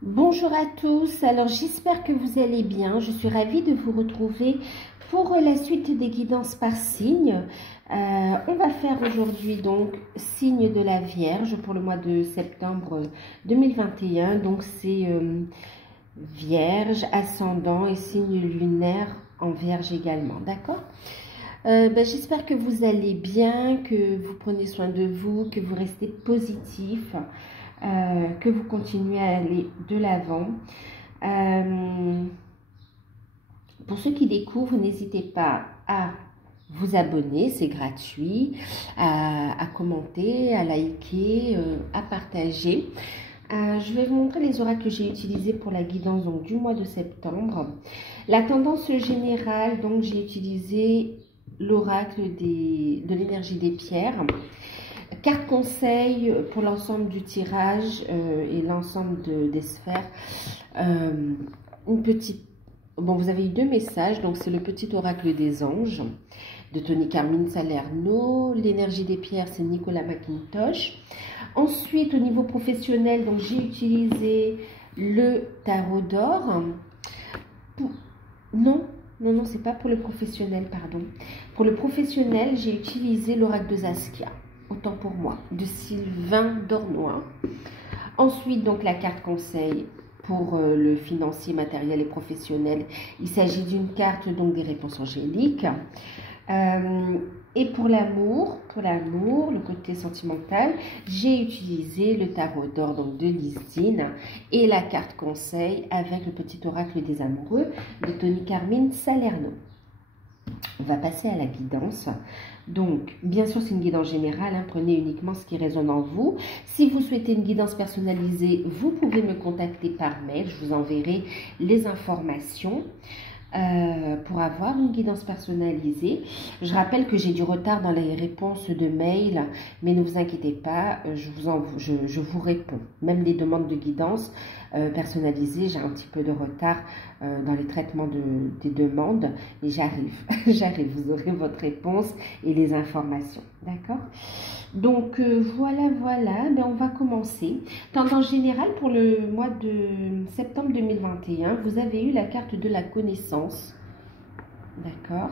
Bonjour à tous, alors j'espère que vous allez bien. Je suis ravie de vous retrouver pour la suite des guidances par signe. On va faire aujourd'hui donc signe de la Vierge pour le mois de septembre 2021. Donc c'est Vierge, ascendant et signe lunaire en Vierge également, d'accord? J'espère que vous allez bien, que vous prenez soin de vous, que vous restez positif. Que vous continuez à aller de l'avant. Pour ceux qui découvrent, n'hésitez pas à vous abonner, c'est gratuit, à commenter, à liker, à partager. Je vais vous montrer les oracles que j'ai utilisés pour la guidance donc, du mois de septembre. La tendance générale, donc j'ai utilisé l'oracle de l'énergie des pierres. Carte conseil pour l'ensemble du tirage et l'ensemble des sphères. Une petite... Bon, vous avez eu deux messages. Donc, c'est le petit oracle des anges de Tony Carmine Salerno. L'énergie des pierres, c'est Nicolas McIntosh. Ensuite, au niveau professionnel, donc j'ai utilisé le tarot d'or. Non, c'est pas pour le professionnel, pardon. Pour le professionnel, j'ai utilisé l'oracle de Saskia. Autant pour moi, de Sylvain Dornois. Ensuite, donc la carte conseil pour le financier, matériel et professionnel. Il s'agit d'une carte donc des réponses angéliques. Et pour l'amour, le côté sentimental, j'ai utilisé le tarot d'or donc de Lysine et la carte conseil avec le petit oracle des amoureux de Tony Carmine Salerno. On va passer à la guidance. Donc, bien sûr, c'est une guidance générale. Hein, prenez uniquement ce qui résonne en vous. Si vous souhaitez une guidance personnalisée, vous pouvez me contacter par mail. Je vous enverrai les informations pour avoir une guidance personnalisée. Je rappelle que j'ai du retard dans les réponses de mail, mais ne vous inquiétez pas, je vous réponds. Même les demandes de guidance personnalisées, j'ai un petit peu de retard dans les traitements des demandes, mais j'arrive, vous aurez votre réponse et les informations, d'accord? Donc voilà, on va commencer. Tendance générale pour le mois de septembre 2021, vous avez eu la carte de la connaissance, d'accord?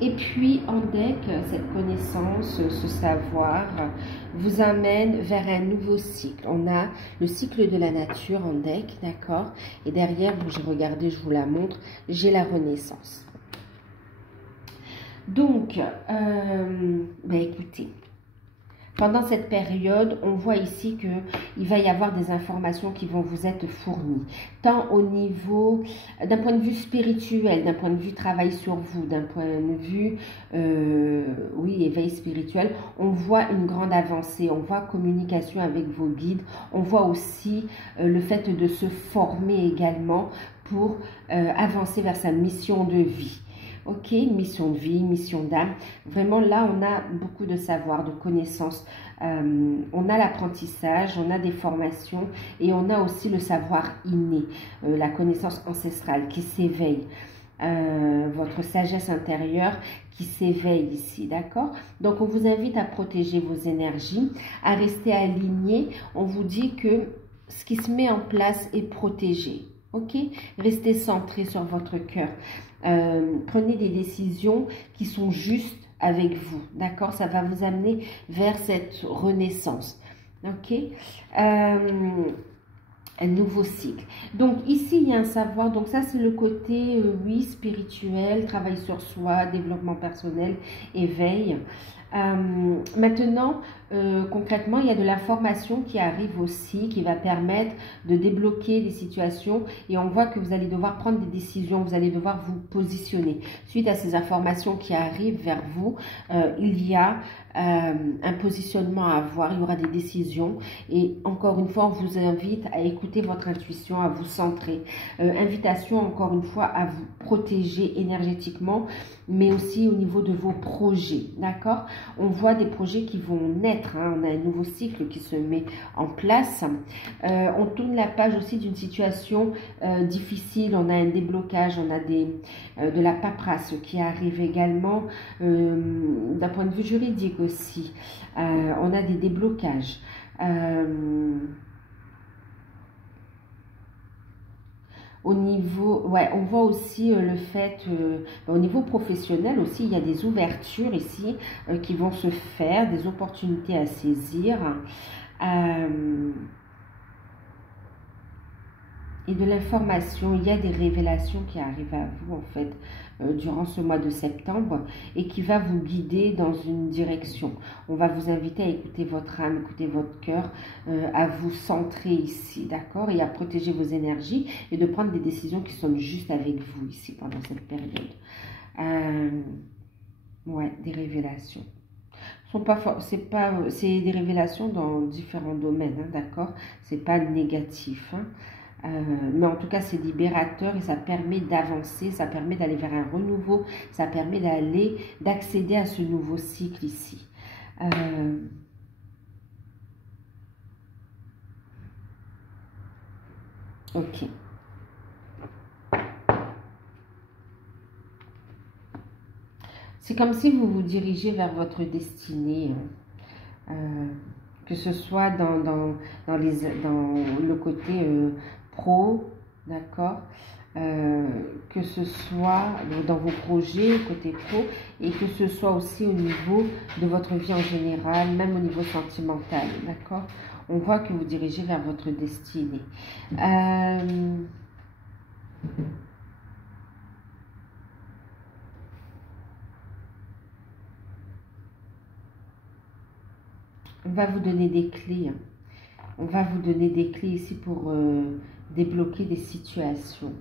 Et puis en deck, cette connaissance, ce savoir vous amène vers un nouveau cycle. On a le cycle de la nature en deck, d'accord? Et derrière, bon, j'ai regardé, je vous la montre, j'ai la renaissance. Donc, écoutez, pendant cette période, on voit ici qu'il va y avoir des informations qui vont vous être fournies, tant au niveau, d'un point de vue spirituel, d'un point de vue travail sur vous, d'un point de vue, éveil spirituel. On voit une grande avancée, on voit communication avec vos guides, on voit aussi le fait de se former également pour avancer vers sa mission de vie. Ok, mission de vie, mission d'âme. Vraiment, là, on a beaucoup de savoir, de connaissances. On a l'apprentissage, on a des formations et on a aussi le savoir inné, la connaissance ancestrale qui s'éveille. Votre sagesse intérieure qui s'éveille ici, d'accord? Donc, on vous invite à protéger vos énergies, à rester aligné. On vous dit que ce qui se met en place est protégé. Ok, restez centré sur votre cœur. Prenez des décisions qui sont justes avec vous, d'accord? Ça va vous amener vers cette renaissance, ok? Un nouveau cycle. Donc ici, il y a un savoir, donc ça c'est le côté, oui, spirituel, travail sur soi, développement personnel, éveil. Maintenant, concrètement, il y a de la formation qui arrive aussi, qui va permettre de débloquer des situations et on voit que vous allez devoir prendre des décisions, vous allez devoir vous positionner. Suite à ces informations qui arrivent vers vous, il y a un positionnement à avoir, il y aura des décisions et encore une fois, on vous invite à écouter votre intuition, à vous centrer. Invitation encore une fois à vous protéger énergétiquement, mais aussi au niveau de vos projets, d'accord? On voit des projets qui vont naître, hein, on a un nouveau cycle qui se met en place. On tourne la page aussi d'une situation difficile, on a un déblocage, on a de la paperasse qui arrive également d'un point de vue juridique aussi. On a des déblocages. Au niveau, ouais, on voit aussi le fait, au niveau professionnel aussi, il y a des ouvertures ici qui vont se faire, des opportunités à saisir. Et de l'information, il y a des révélations qui arrivent à vous en fait durant ce mois de septembre et qui va vous guider dans une direction. On va vous inviter à écouter votre âme, écouter votre cœur, à vous centrer ici, d'accord? Et à protéger vos énergies et de prendre des décisions qui sont justes avec vous ici pendant cette période. Ouais, des révélations. C'est des révélations dans différents domaines, hein, d'accord? C'est pas négatif, hein. Mais en tout cas, c'est libérateur et ça permet d'avancer, ça permet d'aller vers un renouveau, ça permet d'accéder à ce nouveau cycle ici. Ok. C'est comme si vous vous dirigez vers votre destinée, que ce soit dans le côté pro, d'accord, que ce soit dans vos projets côté pro et que ce soit aussi au niveau de votre vie en général, même au niveau sentimental, d'accord. On voit que vous dirigez vers votre destinée. On va vous donner des clés. On va vous donner des clés ici pour débloquer des situations.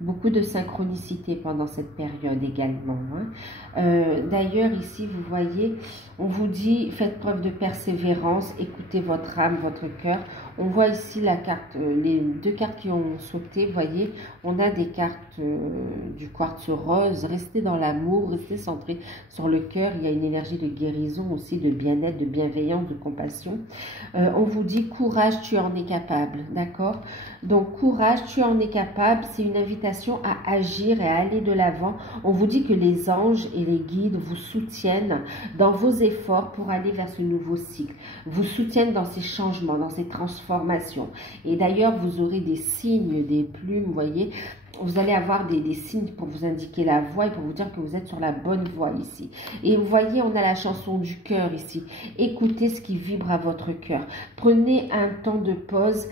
Beaucoup de synchronicité pendant cette période également. D'ailleurs, ici, vous voyez, on vous dit, faites preuve de persévérance, écoutez votre âme, votre cœur. On voit ici la carte, les deux cartes qui ont sauté, vous voyez, on a des cartes du quartz rose. Restez dans l'amour, restez centré sur le cœur. Il y a une énergie de guérison aussi, de bien-être, de bienveillance, de compassion. On vous dit, courage, tu en es capable, d'accord? Donc, courage, tu en es capable, c'est une invitation à agir et à aller de l'avant. On vous dit que les anges et les guides vous soutiennent dans vos efforts pour aller vers ce nouveau cycle. Vous soutiennent dans ces changements, dans ces transformations. Et d'ailleurs, vous aurez des signes, des plumes, vous voyez. Vous allez avoir des signes pour vous indiquer la voie et pour vous dire que vous êtes sur la bonne voie ici. Et vous voyez, on a la chanson du cœur ici. Écoutez ce qui vibre à votre cœur. Prenez un temps de pause,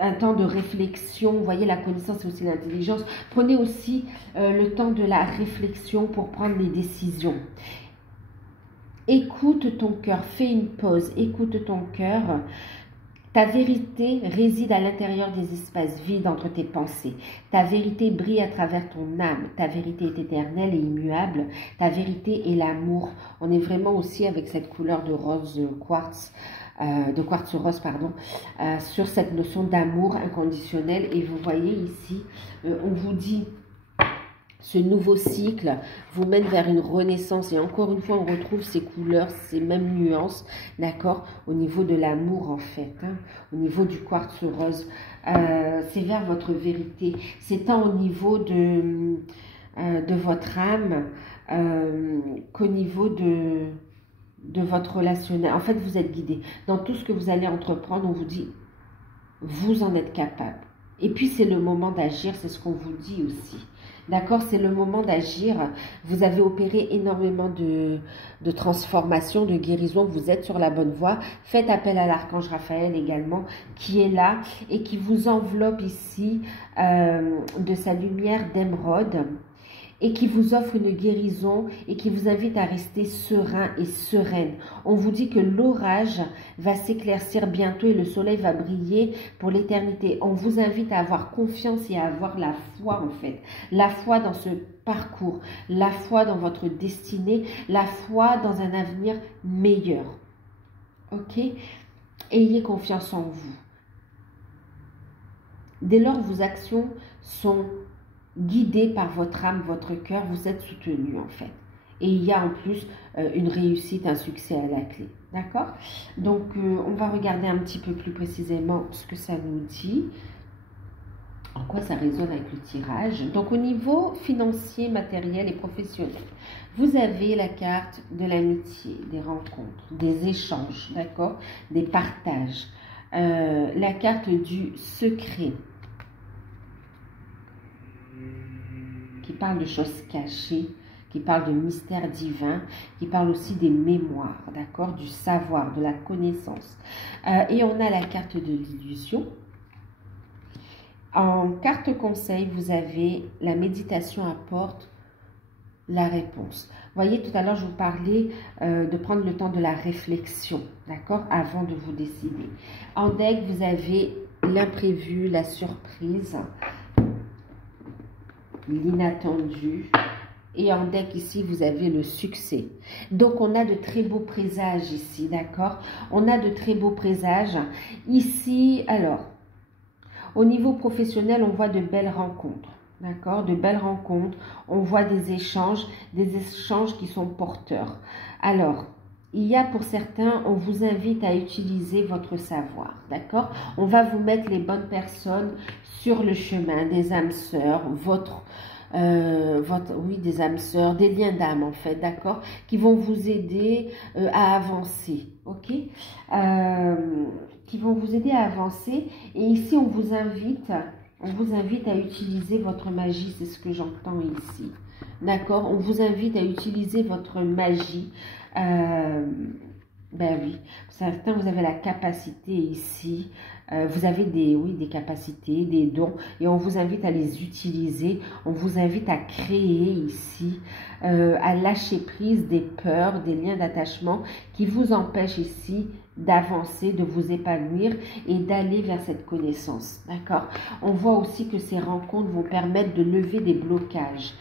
un temps de réflexion. Vous voyez, la connaissance, c'est aussi l'intelligence. Prenez aussi le temps de la réflexion pour prendre les décisions. Écoute ton cœur, fais une pause, écoute ton cœur. Ta vérité réside à l'intérieur des espaces vides entre tes pensées. Ta vérité brille à travers ton âme. Ta vérité est éternelle et immuable. Ta vérité est l'amour. On est vraiment aussi avec cette couleur de rose quartz, rose, pardon, sur cette notion d'amour inconditionnel. Et vous voyez ici, on vous dit, ce nouveau cycle vous mène vers une renaissance. Et encore une fois, on retrouve ces couleurs, ces mêmes nuances, d'accord, au niveau de l'amour en fait, hein, au niveau du quartz rose. C'est vers votre vérité. C'est tant au niveau de votre âme qu'au niveau de votre relationnel. En fait, vous êtes guidé. Dans tout ce que vous allez entreprendre, on vous dit, vous en êtes capable. Et puis, c'est le moment d'agir, c'est ce qu'on vous dit aussi. D'accord, c'est le moment d'agir. Vous avez opéré énormément de transformation, de guérison. Vous êtes sur la bonne voie. Faites appel à l'archange Raphaël également, qui est là et qui vous enveloppe ici de sa lumière d'émeraude et qui vous offre une guérison et qui vous invite à rester serein et sereine. On vous dit que l'orage va s'éclaircir bientôt et le soleil va briller pour l'éternité. On vous invite à avoir confiance et à avoir la foi en fait. La foi dans ce parcours, la foi dans votre destinée, la foi dans un avenir meilleur. Ok? Ayez confiance en vous. Dès lors, vos actions sont guidé par votre âme, votre cœur, vous êtes soutenu en fait. Et il y a en plus une réussite, un succès à la clé. D'accord? Donc, on va regarder un petit peu plus précisément ce que ça nous dit. En quoi ça résonne avec le tirage. Donc, au niveau financier, matériel et professionnel, vous avez la carte de l'amitié, des rencontres, des échanges, d'accord? Des partages. la carte du secret, qui parle de choses cachées, qui parle de mystère divin, qui parle aussi des mémoires, d'accord, du savoir, de la connaissance. Et on a la carte de l'illusion. En carte conseil, vous avez la méditation apporte la réponse. Vous voyez, tout à l'heure, je vous parlais de prendre le temps de la réflexion, d'accord, avant de vous décider. En deck, vous avez l'imprévu, la surprise, l'inattendu. Et en deck, ici, vous avez le succès. Donc, on a de très beaux présages ici, d'accord? On a de très beaux présages. Ici, alors, au niveau professionnel, on voit de belles rencontres. D'accord, de belles rencontres, on voit des échanges qui sont porteurs. Alors, il y a pour certains, on vous invite à utiliser votre savoir, d'accord? On va vous mettre les bonnes personnes sur le chemin, des âmes sœurs, oui, des âmes sœurs, des liens d'âme en fait, d'accord? Qui vont vous aider à avancer, ok? Qui vont vous aider à avancer. Et ici, on vous invite à utiliser votre magie, c'est ce que j'entends ici. D'accord? On vous invite à utiliser votre magie. Ben oui, certains, vous avez la capacité ici. Vous avez des capacités, des dons. Et on vous invite à les utiliser. On vous invite à créer ici, à lâcher prise des peurs, des liens d'attachement qui vous empêchent ici d'avancer, de vous épanouir et d'aller vers cette connaissance, d'accord? On voit aussi que ces rencontres vont permettre de lever des blocages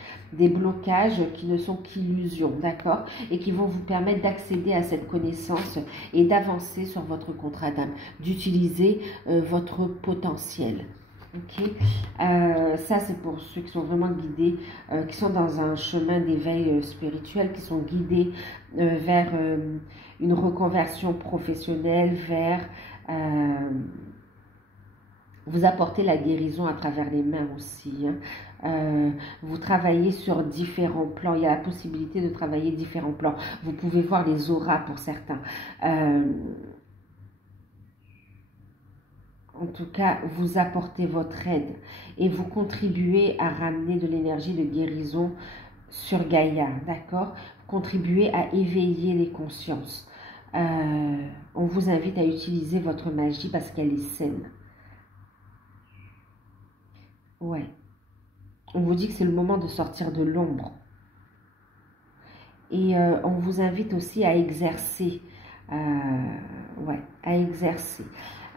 qui ne sont qu'illusions, d'accord? Et qui vont vous permettre d'accéder à cette connaissance et d'avancer sur votre contrat d'âme, d'utiliser votre potentiel. Ok, ça c'est pour ceux qui sont vraiment guidés, qui sont dans un chemin d'éveil spirituel, qui sont guidés vers une reconversion professionnelle, vers vous apporter la guérison à travers les mains aussi. Hein. Vous travaillez sur différents plans. Il y a la possibilité de travailler différents plans. Vous pouvez voir les auras pour certains. En tout cas, vous apportez votre aide et vous contribuez à ramener de l'énergie de guérison sur Gaïa, d'accord? Contribuez à éveiller les consciences. On vous invite à utiliser votre magie parce qu'elle est saine. Ouais. On vous dit que c'est le moment de sortir de l'ombre. Et on vous invite aussi à exercer. Ouais, à exercer.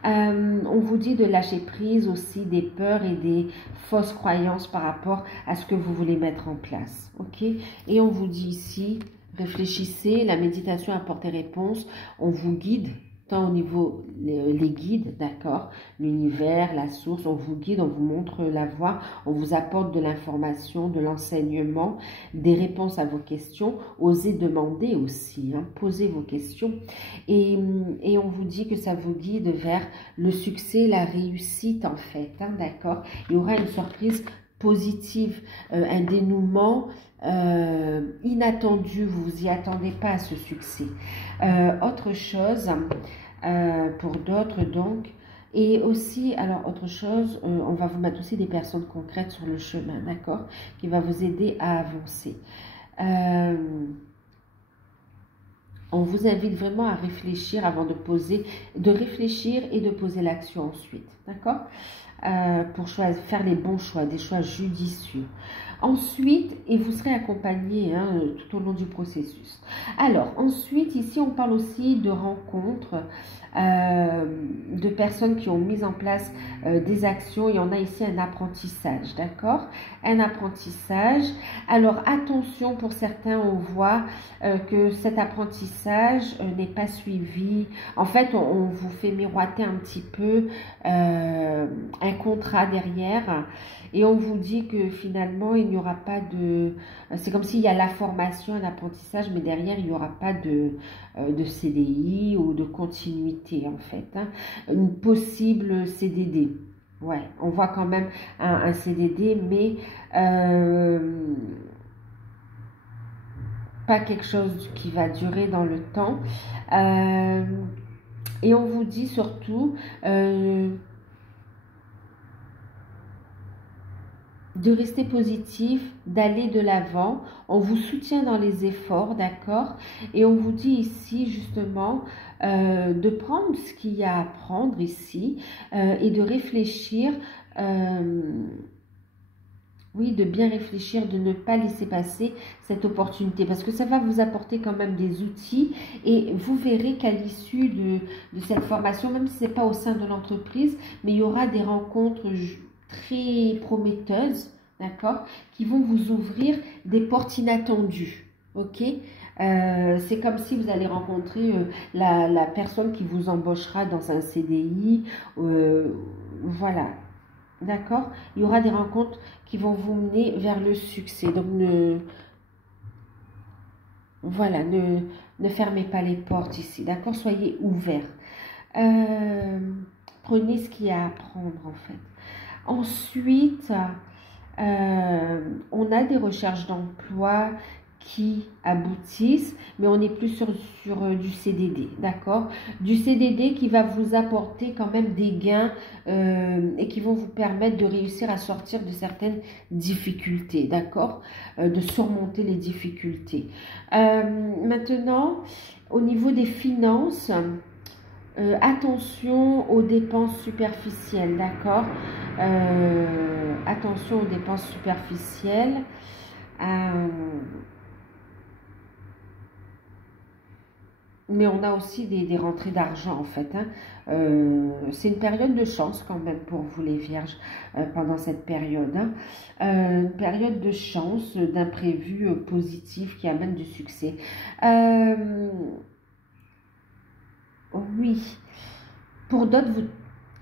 On vous dit de lâcher prise aussi des peurs et des fausses croyances par rapport à ce que vous voulez mettre en place. Ok? Et on vous dit ici, réfléchissez, la méditation apporte des réponses, on vous guide, tant au niveau les guides, d'accord, l'univers, la source, on vous guide, on vous montre la voie, on vous apporte de l'information, de l'enseignement, des réponses à vos questions, osez demander aussi, hein, posez vos questions et on vous dit que ça vous guide vers le succès, la réussite en fait, hein, d'accord, il y aura une surprise positive, un dénouement inattendu, vous vous y attendez pas à ce succès. Autre chose, pour d'autres donc, et aussi, alors autre chose, on va vous mettre aussi des personnes concrètes sur le chemin, d'accord, qui va vous aider à avancer. On vous invite vraiment à réfléchir avant de poser, de réfléchir et de poser l'action ensuite, d'accord, pour faire les bons choix, des choix judicieux. Ensuite, et vous serez accompagné hein, tout au long du processus. Alors, ensuite, ici, on parle aussi de rencontres, de personnes qui ont mis en place des actions. Et on a ici un apprentissage, d'accord? Un apprentissage. Alors, attention, pour certains, on voit que cet apprentissage n'est pas suivi. En fait, on vous fait miroiter un petit peu un contrat derrière. Et on vous dit que finalement, il n'y aura pas de... C'est comme s'il y a la formation, un apprentissage, mais derrière, il n'y aura pas de CDI ou de continuité, en fait. Hein. Une possible CDD. Ouais, on voit quand même un CDD, mais pas quelque chose qui va durer dans le temps. Et on vous dit surtout de rester positif, d'aller de l'avant. On vous soutient dans les efforts, d'accord? Et on vous dit ici justement de prendre ce qu'il y a à prendre ici et de réfléchir, oui, de bien réfléchir, de ne pas laisser passer cette opportunité parce que ça va vous apporter quand même des outils et vous verrez qu'à l'issue de cette formation, même si ce n'est pas au sein de l'entreprise, mais il y aura des rencontres très prometteuses, d'accord, qui vont vous ouvrir des portes inattendues, ok? C'est comme si vous allez rencontrer la personne qui vous embauchera dans un CDI, voilà, d'accord? Il y aura des rencontres qui vont vous mener vers le succès, donc voilà, ne fermez pas les portes ici, d'accord? Soyez ouverts. Prenez ce qu'il y a à prendre en fait. Ensuite, on a des recherches d'emploi qui aboutissent, mais on est plus sur du CDD, d'accord? Du CDD qui va vous apporter quand même des gains et qui vont vous permettre de réussir à sortir de certaines difficultés, d'accord? De surmonter les difficultés. Maintenant, au niveau des finances, attention aux dépenses superficielles, d'accord? Attention aux dépenses superficielles. Mais on a aussi des rentrées d'argent en fait. Hein. C'est une période de chance quand même pour vous les vierges pendant cette période. Hein. Une période de chance, d'imprévus positifs qui amènent du succès. Oui, pour d'autres, vous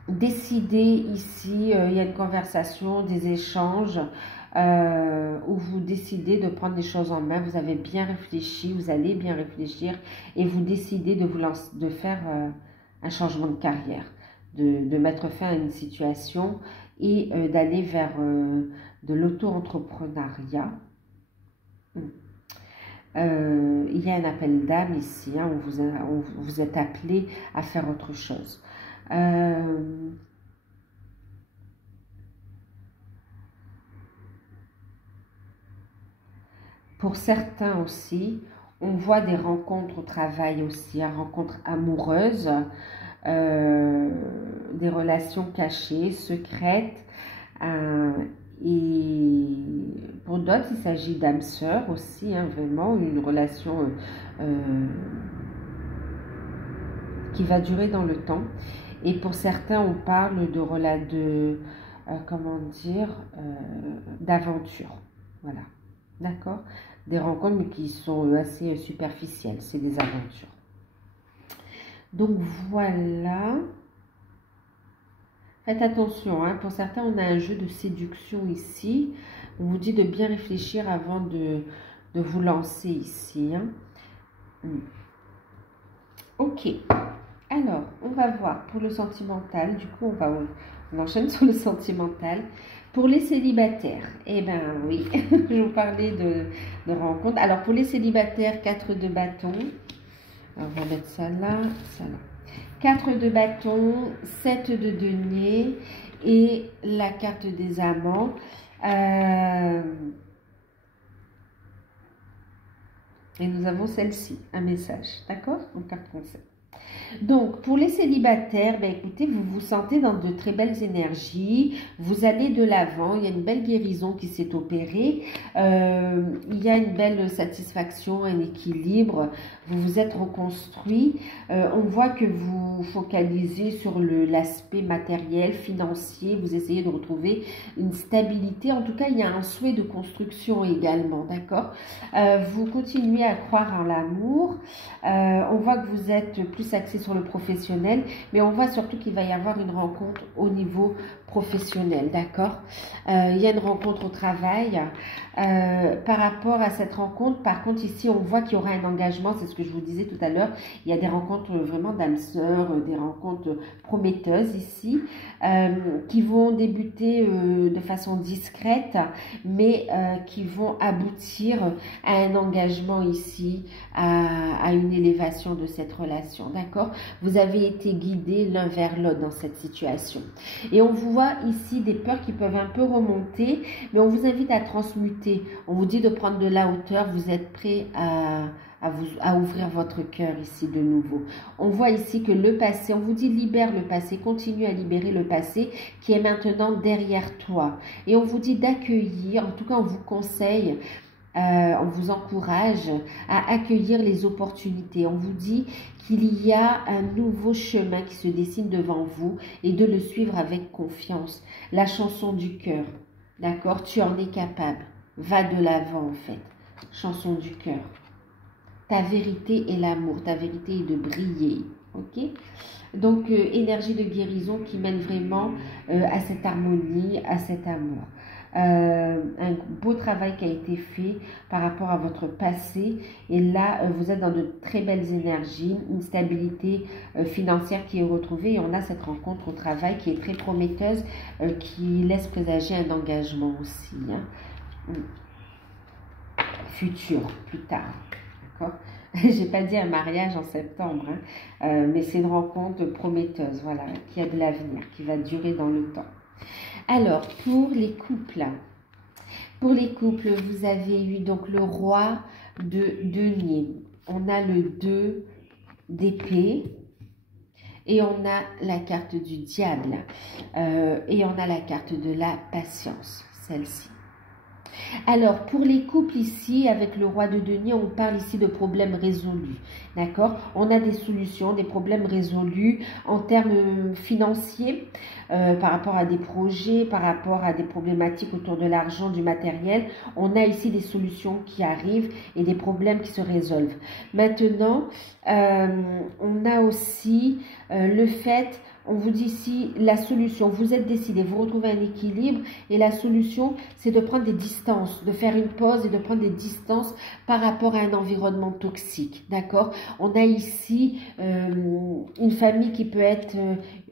décidez ici, il y a une conversation, des échanges, où vous décidez de prendre les choses en main, vous avez bien réfléchi, vous allez bien réfléchir et vous décidez de vous lancer, de faire un changement de carrière, de mettre fin à une situation et d'aller vers de l'auto-entrepreneuriat. Il y a un appel d'âme ici, hein, on vous êtes appelé à faire autre chose. Pour certains aussi, on voit des rencontres au travail aussi, hein, rencontres amoureuses, des relations cachées, secrètes. Et pour d'autres, il s'agit d'âmes sœurs aussi, hein, vraiment une relation qui va durer dans le temps. Et pour certains, on parle comment dire, d'aventure. Voilà, d'accord? Des rencontres mais qui sont assez superficielles, c'est des aventures. Donc voilà. Faites attention, hein. Pour certains, on a un jeu de séduction ici. On vous dit de bien réfléchir avant de vous lancer ici. Hein. Ok. Alors, on va voir pour le sentimental. Du coup, on enchaîne sur le sentimental. Pour les célibataires, eh bien oui, je vous parlais de rencontres. Alors, pour les célibataires, 4 de bâton. Alors, on va mettre ça là, ça là. 4 de bâton, 7 de denier et la carte des amants. Et nous avons celle-ci, un message, d'accord? En carte conseil. Donc, pour les célibataires, ben, écoutez, vous vous sentez dans de très belles énergies, vous allez de l'avant, il y a une belle guérison qui s'est opérée, il y a une belle satisfaction, un équilibre, vous vous êtes reconstruit, on voit que vous focalisez sur l'aspect matériel, financier, vous essayez de retrouver une stabilité, en tout cas, il y a un souhait de construction également, d'accord? Vous continuez à croire en l'amour, on voit que vous êtes plus axé sur le professionnel, mais on voit surtout qu'il va y avoir une rencontre au niveau professionnel, d'accord? Il y a une rencontre au travail. Par rapport à cette rencontre, par contre, ici, on voit qu'il y aura un engagement, c'est ce que je vous disais tout à l'heure, il y a des rencontres vraiment d'âmes sœurs, des rencontres prometteuses ici, qui vont débuter de façon discrète, mais qui vont aboutir à un engagement ici, à une élévation de cette relation, d'accord? d'accord? Vous avez été guidés l'un vers l'autre dans cette situation. Et on vous voit ici des peurs qui peuvent un peu remonter, mais on vous invite à transmuter. On vous dit de prendre de la hauteur, vous êtes prêt à ouvrir votre cœur ici de nouveau. On voit ici que le passé, on vous dit libère le passé, continue à libérer le passé qui est maintenant derrière toi. Et on vous dit d'accueillir, en tout cas on vous conseille, on vous encourage à accueillir les opportunités. On vous dit qu'il y a un nouveau chemin qui se dessine devant vous et de le suivre avec confiance. La chanson du cœur, d'accord? Tu en es capable. Va de l'avant en fait. Chanson du cœur. Ta vérité est l'amour, ta vérité est de briller, ok? Donc, énergie de guérison qui mène vraiment à cette harmonie, à cet amour. Un beau travail qui a été fait par rapport à votre passé. Et là, vous êtes dans de très belles énergies, une stabilité financière qui est retrouvée. Et on a cette rencontre au travail qui est très prometteuse, qui laisse présager un engagement aussi, hein, futur, plus tard. J'ai pas dit un mariage en septembre, hein, mais c'est une rencontre prometteuse, voilà, qui a de l'avenir, qui va durer dans le temps. Alors, pour les couples, vous avez eu donc le roi de denier. On a le 2 d'épée et on a la carte du diable et on a la carte de la patience, celle-ci. Alors, pour les couples ici, avec le roi de denier, on parle ici de problèmes résolus, d'accord? On a des solutions, des problèmes résolus en termes financiers, par rapport à des projets, par rapport à des problématiques autour de l'argent, du matériel. On a ici des solutions qui arrivent et des problèmes qui se résolvent. Maintenant, on a aussi le fait... On vous dit ici la solution, vous êtes décidé, vous retrouvez un équilibre et la solution, c'est de prendre des distances, de faire une pause et de prendre des distances par rapport à un environnement toxique, d'accord? On a ici une famille qui peut être,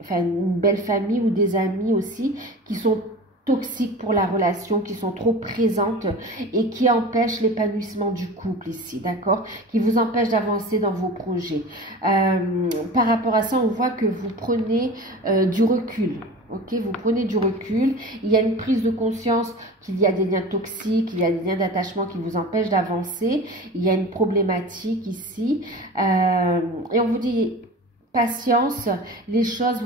enfin une belle famille ou des amis aussi qui sont toxiques pour la relation, qui sont trop présentes et qui empêchent l'épanouissement du couple ici, d'accord? Qui vous empêchent d'avancer dans vos projets. Par rapport à ça, on voit que vous prenez du recul. Ok, vous prenez du recul, il y a une prise de conscience qu'il y a des liens toxiques, il y a des liens d'attachement qui vous empêchent d'avancer, il y a une problématique ici. Et on vous dit, patience, les choses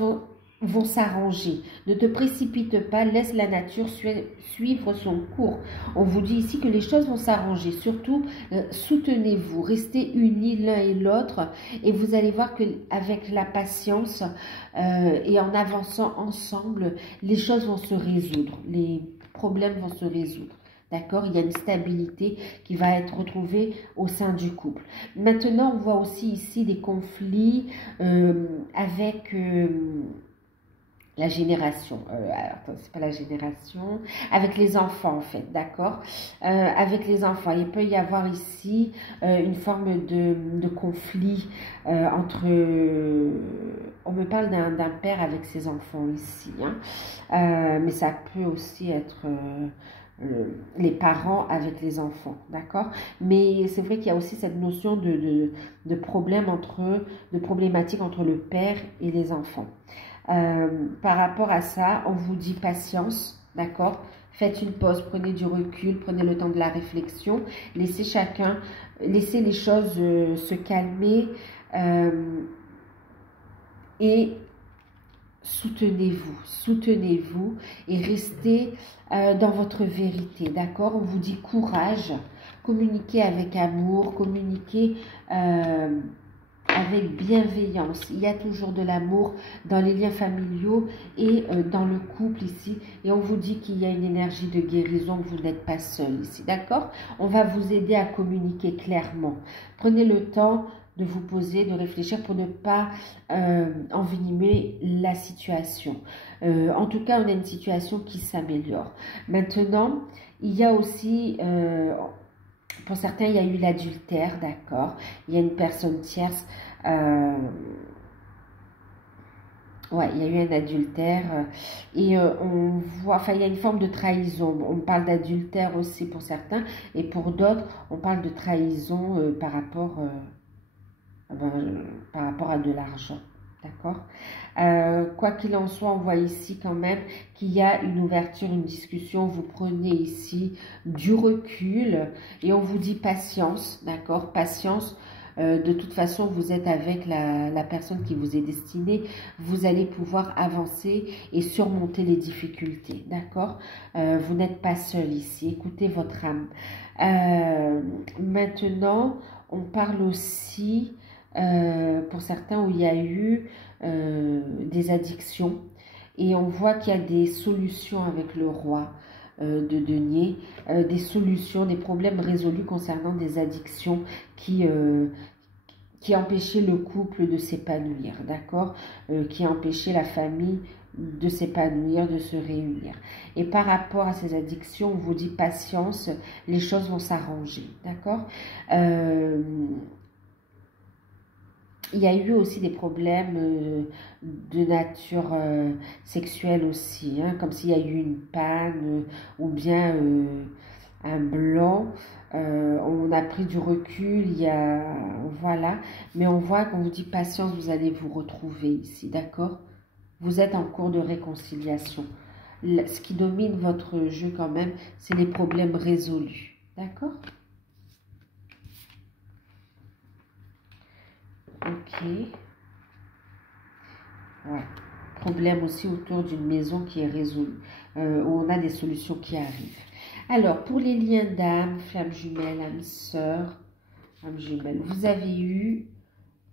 vont s'arranger. Ne te précipite pas, laisse la nature suivre son cours. On vous dit ici que les choses vont s'arranger. Surtout, soutenez-vous, restez unis l'un et l'autre et vous allez voir qu'avec la patience et en avançant ensemble, les choses vont se résoudre, les problèmes vont se résoudre. D'accord? Il y a une stabilité qui va être retrouvée au sein du couple. Maintenant, on voit aussi ici des conflits avec... la génération, c'est pas la génération, avec les enfants en fait, d'accord? Avec les enfants, il peut y avoir ici une forme de conflit entre, on me parle d'un père avec ses enfants ici, hein, mais ça peut aussi être les parents avec les enfants, d'accord? Mais c'est vrai qu'il y a aussi cette notion de problème de problématique entre le père et les enfants. Par rapport à ça, on vous dit patience, d'accord? Faites une pause, prenez du recul, prenez le temps de la réflexion, laissez les choses se calmer et soutenez-vous et restez dans votre vérité, d'accord? On vous dit courage, communiquez avec amour, communiquez avec bienveillance. Il y a toujours de l'amour dans les liens familiaux et dans le couple ici. Et on vous dit qu'il y a une énergie de guérison, que vous n'êtes pas seul ici, d'accord? On va vous aider à communiquer clairement. Prenez le temps de vous poser, de réfléchir pour ne pas envenimer la situation. En tout cas, on a une situation qui s'améliore. Maintenant, il y a aussi... pour certains, il y a eu l'adultère, d'accord? Il y a une personne tierce. Ouais, il y a eu un adultère. Et on voit, enfin, il y a une forme de trahison. On parle d'adultère aussi pour certains. Et pour d'autres, on parle de trahison par rapport par rapport à de l'argent. D'accord. Quoi qu'il en soit, on voit ici quand même qu'il y a une ouverture, une discussion. Vous prenez ici du recul et on vous dit patience. D'accord. Patience. De toute façon, vous êtes avec la personne qui vous est destinée. Vous allez pouvoir avancer et surmonter les difficultés. D'accord. Vous n'êtes pas seul ici. Écoutez votre âme. Maintenant, on parle aussi... pour certains où il y a eu des addictions et on voit qu'il y a des solutions avec le roi de denier, des solutions, des problèmes résolus concernant des addictions qui empêchaient le couple de s'épanouir, d'accord, qui empêchaient la famille de s'épanouir, de se réunir. Et par rapport à ces addictions, on vous dit patience, les choses vont s'arranger, d'accord. Il y a eu aussi des problèmes de nature sexuelle aussi, hein, comme s'il y a eu une panne ou bien un blanc. On a pris du recul, il y a, voilà. Mais on voit qu'on vous dit patience, vous allez vous retrouver ici, d'accord? Vous êtes en cours de réconciliation. Ce qui domine votre jeu quand même, c'est les problèmes résolus, d'accord? Ok. Ouais. Problème aussi autour d'une maison qui est résolue, où on a des solutions qui arrivent. Alors, pour les liens d'âme, flamme jumelle, âme sœur, âme jumelle, vous avez eu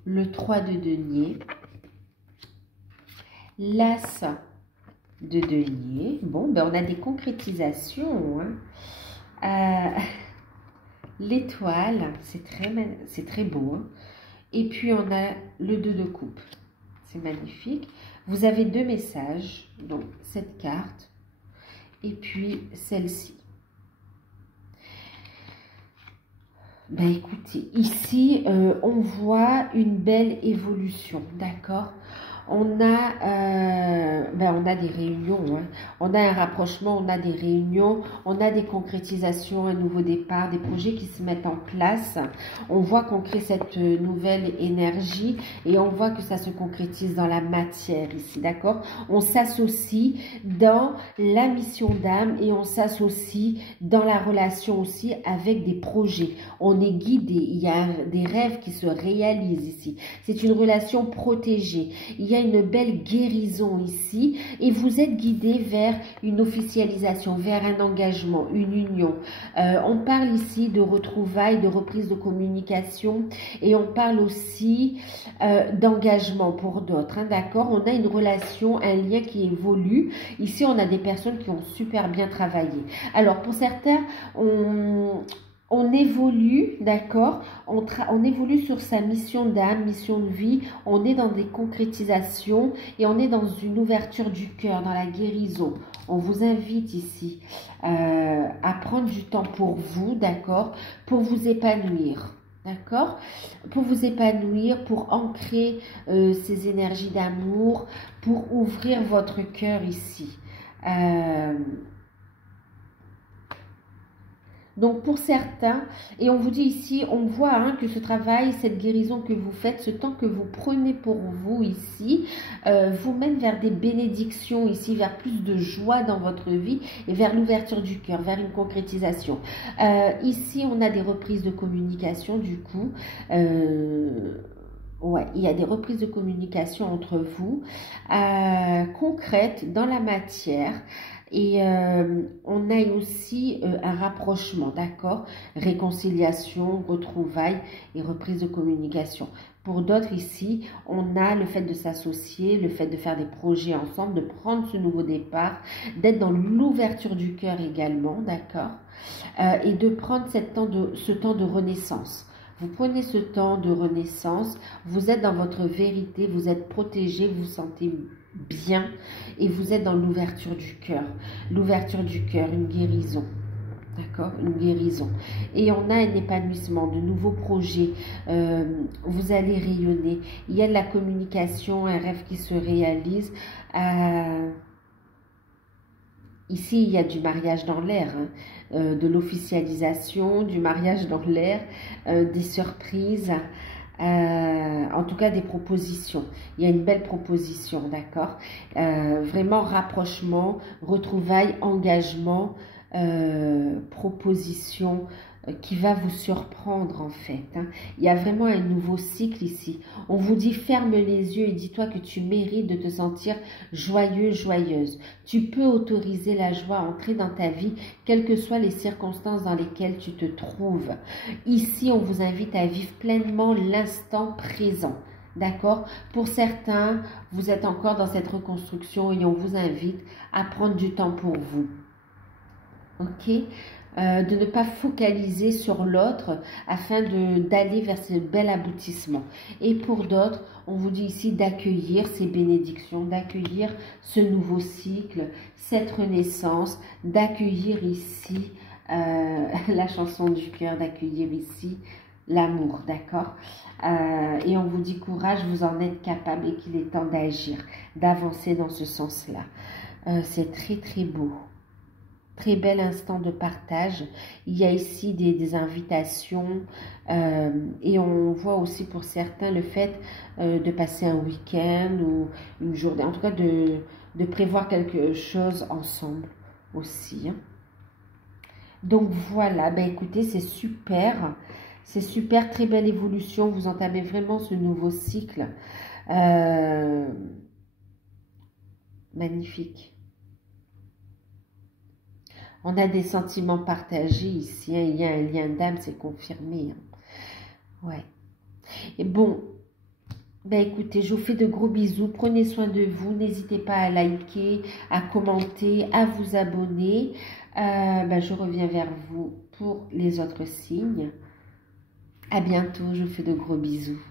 le 3 de denier, l'as de denier. Bon, ben on a des concrétisations. Hein. L'étoile, c'est très beau. Hein. Et puis, on a le 2 de coupe. C'est magnifique. Vous avez deux messages, donc cette carte et puis celle-ci. Ben écoutez, ici, on voit une belle évolution, d'accord? On a des réunions, hein. On a un rapprochement, on a des réunions, on a des concrétisations, un nouveau départ, des projets qui se mettent en place. On voit qu'on crée cette nouvelle énergie et on voit que ça se concrétise dans la matière ici, d'accord? On s'associe dans la mission d'âme et on s'associe dans la relation aussi avec des projets. On est guidé, il y a des rêves qui se réalisent ici. C'est une relation protégée. Il y a une belle guérison ici et vous êtes guidé vers une officialisation, vers un engagement, une union. On parle ici de retrouvailles, de reprise de communication et on parle aussi d'engagement pour d'autres, hein, d'accord? On a une relation, un lien qui évolue. Ici, on a des personnes qui ont super bien travaillé. Alors, pour certains, on évolue, d'accord, on évolue sur sa mission d'âme, mission de vie, on est dans des concrétisations et on est dans une ouverture du cœur, dans la guérison. On vous invite ici à prendre du temps pour vous, d'accord, pour vous épanouir. D'accord? Pour vous épanouir, pour ancrer ces énergies d'amour, pour ouvrir votre cœur ici. Donc pour certains, et on vous dit ici, on voit hein, que ce travail, cette guérison que vous faites, ce temps que vous prenez pour vous ici, vous mène vers des bénédictions ici, vers plus de joie dans votre vie et vers l'ouverture du cœur, vers une concrétisation. Ici, on a des reprises de communication du coup. Ouais, il y a des reprises de communication entre vous, concrètes dans la matière. Et on a aussi un rapprochement, d'accord? Réconciliation, retrouvailles et reprise de communication. Pour d'autres ici, on a le fait de s'associer, le fait de faire des projets ensemble, de prendre ce nouveau départ, d'être dans l'ouverture du cœur également, d'accord? Et de prendre ce temps de renaissance. Vous prenez ce temps de renaissance, vous êtes dans votre vérité, vous êtes protégé, vous vous sentez bien et vous êtes dans l'ouverture du cœur. L'ouverture du cœur, une guérison. D'accord? Une guérison. Et on a un épanouissement, de nouveaux projets. Vous allez rayonner. Il y a de la communication, un rêve qui se réalise. Ici, il y a du mariage dans l'air, hein, de l'officialisation, du mariage dans l'air, des surprises. En tout cas, des propositions. Il y a une belle proposition, d'accord? Vraiment, rapprochement, retrouvailles, engagement, proposition qui va vous surprendre en fait. Hein. Il y a vraiment un nouveau cycle ici. On vous dit ferme les yeux et dis-toi que tu mérites de te sentir joyeux, joyeuse. Tu peux autoriser la joie à entrer dans ta vie, quelles que soient les circonstances dans lesquelles tu te trouves. Ici, on vous invite à vivre pleinement l'instant présent. D'accord? Pour certains, vous êtes encore dans cette reconstruction et on vous invite à prendre du temps pour vous. Ok? De ne pas focaliser sur l'autre afin d'aller vers ce bel aboutissement. Et pour d'autres, on vous dit ici d'accueillir ces bénédictions, d'accueillir ce nouveau cycle, cette renaissance, d'accueillir ici la chanson du cœur, d'accueillir ici l'amour, d'accord? Et on vous dit courage, vous en êtes capable et qu'il est temps d'agir, d'avancer dans ce sens-là. C'est très très beau. Très bel instant de partage. Il y a ici des invitations et on voit aussi pour certains le fait de passer un week-end ou une journée, en tout cas de prévoir quelque chose ensemble aussi. Hein. Donc voilà, ben écoutez, c'est super, très belle évolution. Vous entamez vraiment ce nouveau cycle. Magnifique. On a des sentiments partagés ici, hein. Il y a un lien d'âme, c'est confirmé. Hein. Ouais. Et bon, ben écoutez, je vous fais de gros bisous. Prenez soin de vous. N'hésitez pas à liker, à commenter, à vous abonner. Ben, je reviens vers vous pour les autres signes. À bientôt, je vous fais de gros bisous.